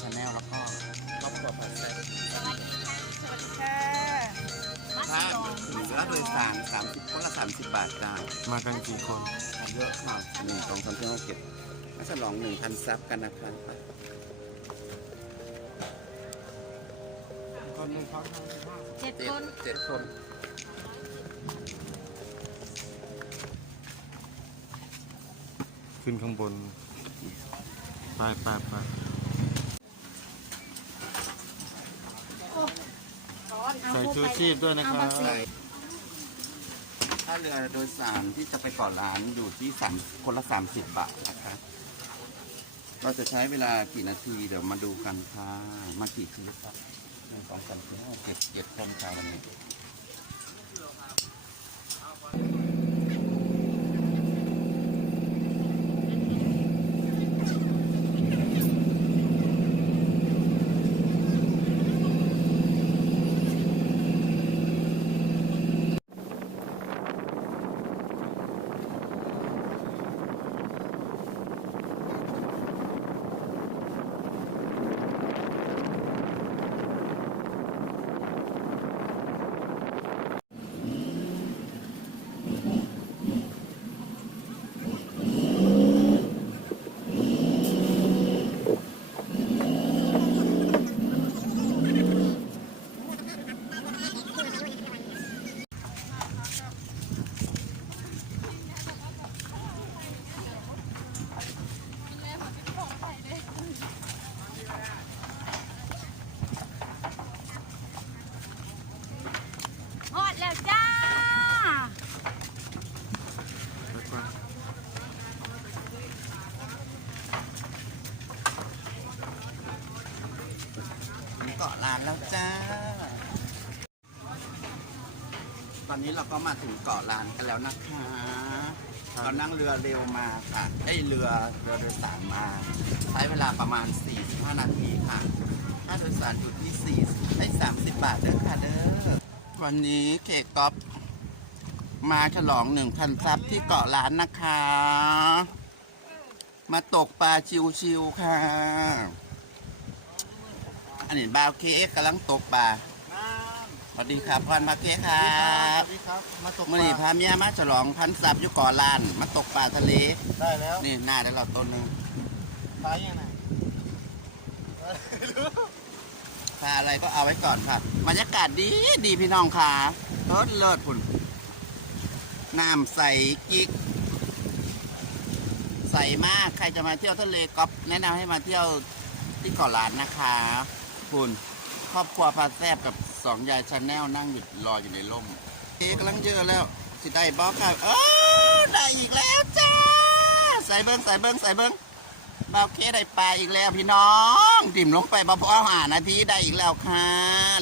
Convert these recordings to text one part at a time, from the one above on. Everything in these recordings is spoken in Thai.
ชาแนลแล้วก็ครอบครัวพาเซสวัสดีค่ะสวัสดีค่ะมาถ้าสลองเหลือโดยสาร30คนละ30บาทจ้ามากันกี่คนเยอะมากหนึ่งสองสามสี่ห้าเจ็ดมาฉลองหนึ่งพันซับกันนะครับคนหนึ่งเขาเจ็ดคนเจ็ดคนขึ้นข้างบน ไปไปไป ส่ชูชีพด้วยนะครับใช่ถ้าเรือโดยสารที่จะไปเกาะล้านอยู่ที่สามคนละสามสิบบาทนะคะเราจะใช้เวลากี่นาทีเดี๋ยวมาดูกันค่ะ มากี่ชีวิตครับหนึ่งสองสามสี่ห้าเจ็ดเจ็ดคนค่ะวันนี้ ฮอดแล้วจ้า ไปไป เกาะล้านแล้วจ้า ตอนนี้เราก็มาถึงเกาะล้านกันแล้วนะคะเรานั่งเรือเร็วมาค่ะไอเรือเรือโดยสารมา ใช้เวลาประมาณ 45 นาทีค่ะค่าโดยสารอยู่ที่ 4 ได้ 30 บาทเด้อค่ะเด้อ วันนี้เกกก๊อฟมาฉลอง 1,000ซับที่เกาะล้านนะคะ มาตกปลาชิวๆค่ะ อันนี้บาวเค้กกำลังตกปลาสวัสดีครับพรมาเค้กครับสวัสดีครับ มาตกมื่อนี้พาเมียมาฉลองพันซับอยู่เก่อลาน มาตกปลาทะเล ได้แล้ว นี่หน้าได้เราต้นหนึ่งไปยังไงปลาอะไรก็เอาไว้ก่อนค่ะบรรยากาศดีดีพี่น้องค่ะรถเลิศพุ่นน้ำใสกิ๊กใสมาก ใครจะมาเที่ยวทะเลก็แนะนำให้มาเที่ยวที่เกาะล้านนะคะ คุณครอบครัวพาแซบกับสองยายชาแนลนั่งอยู่รออยู่ในร่มเอ๊ะกำลังเยอะแล้ว สิได้บอกค่ะเออได้อีกแล้วจ้า ใส่เบิ้งใส่เบิ้งใส่เบิ้งเบาเคได้ปลาอีกแล้วพี่น้องดิ่มลงไปบ่พอหานาทีได้อีกแล้วค่ะ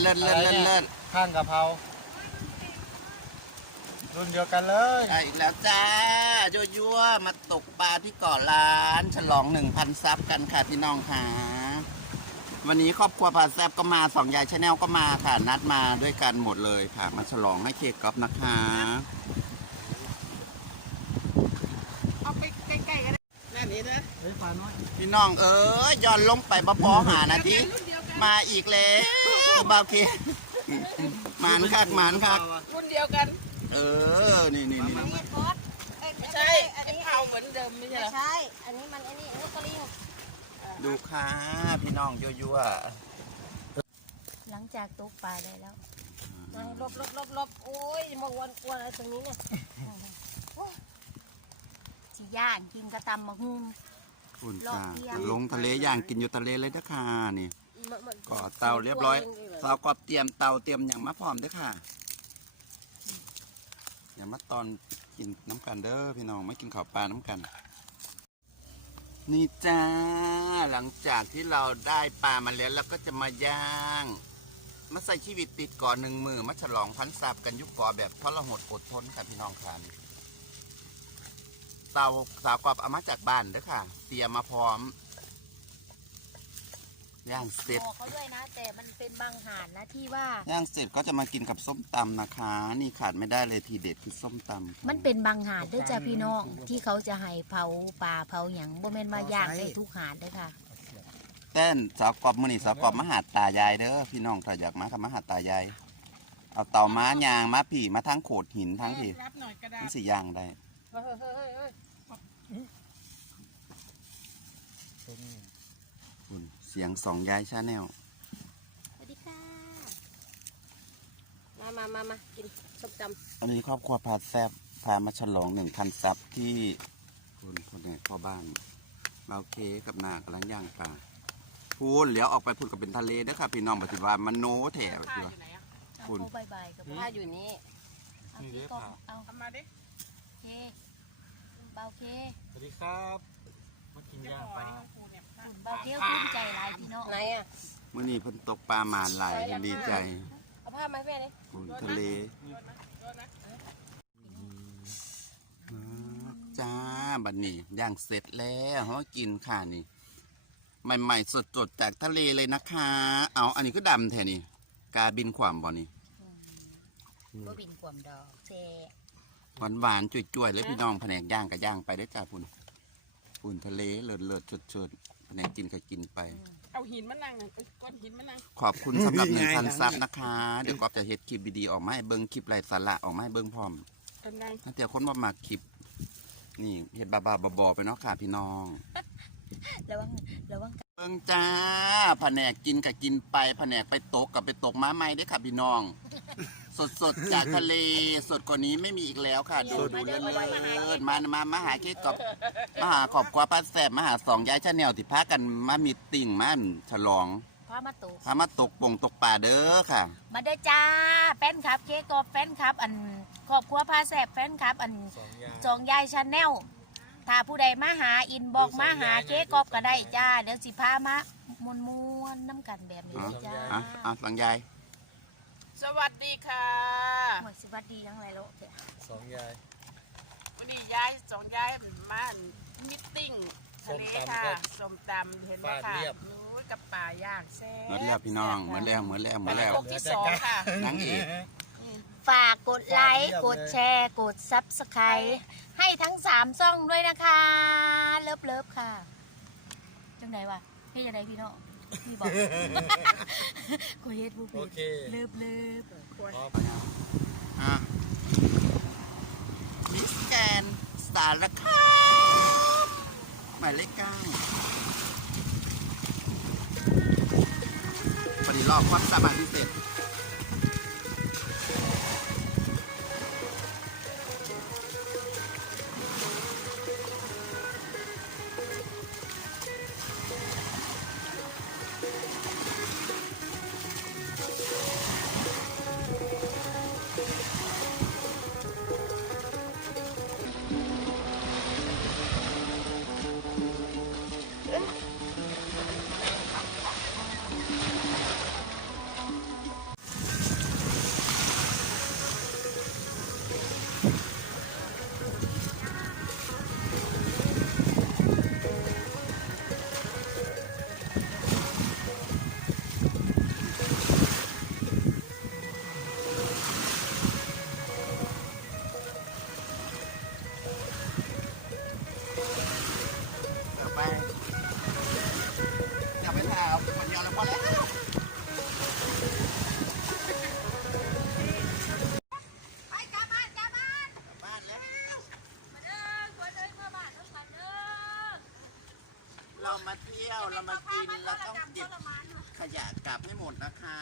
เลิศเลิศเลิศเลิศข้างกะเพรารุ่นเดียวกันเลยได้อีกแล้วจ้ายั่วๆมาตกปลาที่เกาะล้าน ฉลองหนึ่งพันซับกันค่ะพี่น้องค่ะ วันนี้ครอบครัวพาแซบก็มาสองยายชาแนลก็มาค่ะ นัดมาด้วยกันหมดเลยค่ะ มาฉลองให้เคกก๊อฟนะคะ เอาไปใกล้ๆกันนะนั่นนี่นะเฮ้ยปลาน้อยพี่น้องเอ้ยย้อนลงไปบ่พอหานาทีมาอีกแล้วบาวเคหมานคักหมานคักรุ่นเดียวกันเออ นี่นี่นี่อันนี้คอสเอ้ยไม่ใช่อันเป็นนี้เผาเหมือนเดิมไม่ใช่ไม่เหรอ ใช่ อันนี้มันอันนี้อันนี้ก็ลิง ดูค่ะพี่น้องยั่วหลังจากตกปลาได้แล้วมาลบลบลบลบโอ้ยมาวนกวนอะไรตรงนี้เนี่ยโอ้ยสิย่างกินกระตำมะฮุ่มๆคุณจ้าลงทะเลย่างกินอยู่ทะเลเลยนะค่ะนี่มันมันก่อเตาเรียบร้อยสาวก็เตรียมเตาเตรียมอย่างมาพร้อมเด้วยค่ะอย่ามาตอนกินน้ำกันเด้อพี่น้องไม่กินข้าวปลาน้ำกัน นี่จ้า หลังจากที่เราได้ปลามาแล้วเราก็จะมาย่าง มาใส่ชีวิตติดก่อนหนึ่งมือมาฉลองพันสับกันยุคก่อแบบทรหดอดทนค่ะพี่น้องค่ะนี่เตาสาวกรอบเอามาจากบ้านเด้อค่ะ เตรียมมาพร้อม ย่างเสร็จบอกเขาด้วยนะ แต่มันเป็นบางหาดนะที่ว่า ย่างเสร็จก็จะมากินกับส้มตำนะคะ นี่ขาดไม่ได้เลยทีเด็ดคือส้มตำค่ะมันเป็นบางหาดด้วยจ้ะพี่น้องที่เขาจะให้เผาปลาเผาอย่างบ่แม่นว่าย่างได้ทุกหาดเด้อค่ะ เต้นสาวกอบมือนี่สาวกอบมาหาตายายเด้อพี่น้องถ้าอยากมากับมาหาตายาย เอาเต่าม้ายางมาผีมาทั้งโขดหินทั้งผีรับหน่อยกระดามัษนสิย่างได้ เฮ้ยเฮ้ยเฮ้ยเฮ้ยคุณ เสียงสองยายชาแนลสวัสดีค่ะ มามามามากินส้มตอันนี้ครอบครัวพาแซบพามาฉลองหนึ่งพันซับที่คุณคนนี้พ่อบ้านเราเคกับนากำลังย่างปลาพูนเหลียวออกไปพูดกับเป็นทะเลเด้อค่ะพี่น้องปฏิวัติมันโนแถวผ้าเดีอยวยู่ไหนอะำคุณเอาบายบายกับผ้าอยู่นี่เอาที่กล้องเอาทำมาดิเคเบาเคสวัสดีครับ มากินเดี๋ยวย่างปปล่อยลาให้ครูเนี่ยคุณเบาเคภูมิใจหลายพี่น้องไหนอะมื่อนี้เพิ่นตกปลาหมานหลายเพิ่นดีใจเอาผ้ามาให้แม่เลยคุณทะเลโดนนะโดนนะมาจ้าบัดนี้ย่างเสร็จแล้วเขากินค่ะนี่ ใหม่ๆสดๆจากทะเลเลยนะคะ เอาอันนี้ก็ดำแท้นี่กาบินขวามบ่นี่บ่บินขวมดอกเซหวานหวานๆจุยๆเลยพี่น้องแผนกย่างก็ย่างไปได้อจ้าพุ่น พุ่นทะเลเลิศเลิศๆเชิดๆแผนกกินก็กินไป เอาหินมานั่งหน่อยก้อนหินมานั่งขอบคุณสำหรับหนึ่งพันซับนะคะ เดี๋ยวก็จะเฮ็ดคลิปดีๆออกมาให้เบิ้งคลิปไร้สาระออกมาให้เบิ้งพร้อมกันนั่งถ้าแต่คนว่ามาคลิป นี่เฮ็ดบาๆบอๆไปเนาะค่ะพี่น้อง ระวังระวังเบิ่งจ้าแผนกกินกับกินไปแผนกไปตกกับไปตกม้าไม้ได้อค่ะพี่น้อง สดสดๆจากทะเลสดกว่านี้ไม่มีอีกแล้วค่ะ ดูดูเลิศเลิศมามามาหาเค้กกับมาหาขอบกว่าป้าแสบมาหาสองยายชาแนลที่พากันมามีตติ่งมาฉลองผ้ามาตกพามาตกปงตกป่าเด้อค่ะ มาเด้อจ้าแฟนคลับเคกบแฟนคลับ อันครอบครัวพาแสบแฟนคลับ อันสองย่างจองยายชาแนลถ้าผู้ใดมาหาอินบอกมาหาเคกบก็ได้จ้า เดี๋ยวสิพามา มวนมวนๆน้ำกันแบบนี้อ๋อจ้า อะอะสองยาย สวัสดีค่ะหมดสวัสดียังไงลูกสองยายวันนี้ย้ายสองย้ายมามิตติ้งทะเลค่ะส้มตำเห็นไหมค่ะนู้ยกับป่าย่างแซ่บเหมือนแล้วพี่น้องเหมือนแล้วเหมือนแล้วเหมือนแล้วพวกที่สองค่ะนั่งอีกฝากกดไลค์กดแชร์กดซับสไครต์ให้ทั้งสามช่องด้วยนะคะ เลิฟเลิฟๆค่ะ จังไหนวะพี่จะไหนพี่น้อง พี่บอกกูเฮ็ดผู้โอผิดเค เลิฟเลิฟพร้อมอะมิสแกนสารคามหมายเลขเก้าพอดีรอบความสามารถพิเศ มาเที่ยวเรามากินเราต้องเก็บขยะกลับให้หมดนะคะ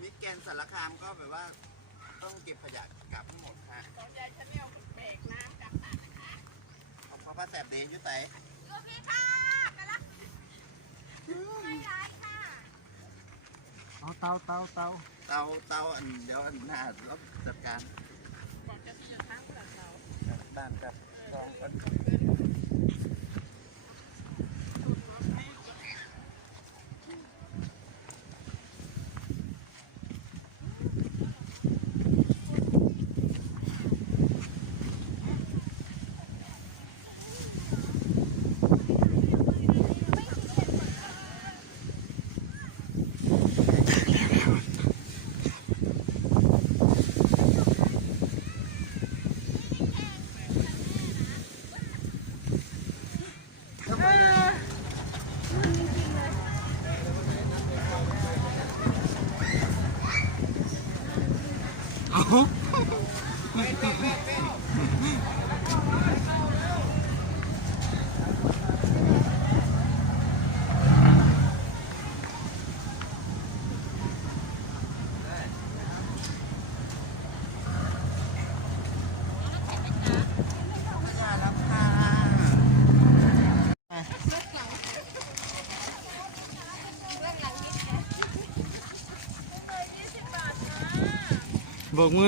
มิสแกนสารคามก็แบบว่า ต้องเก็บขยะกลับให้หมดค่ะสองย้ายชาแนลเบรกน้ำกับขอบคุณพระแสบเดย์อยุ่ไสอยู่พี่ค่ะกันละไม่ร้ายค่ะเอาเตาเตาเตาเตาเตาอันเดี๋ยวอันหน้ารถจัดการก่อนจะที่จะทั้งกับเรากับบ้านกับกองกัน บอกมื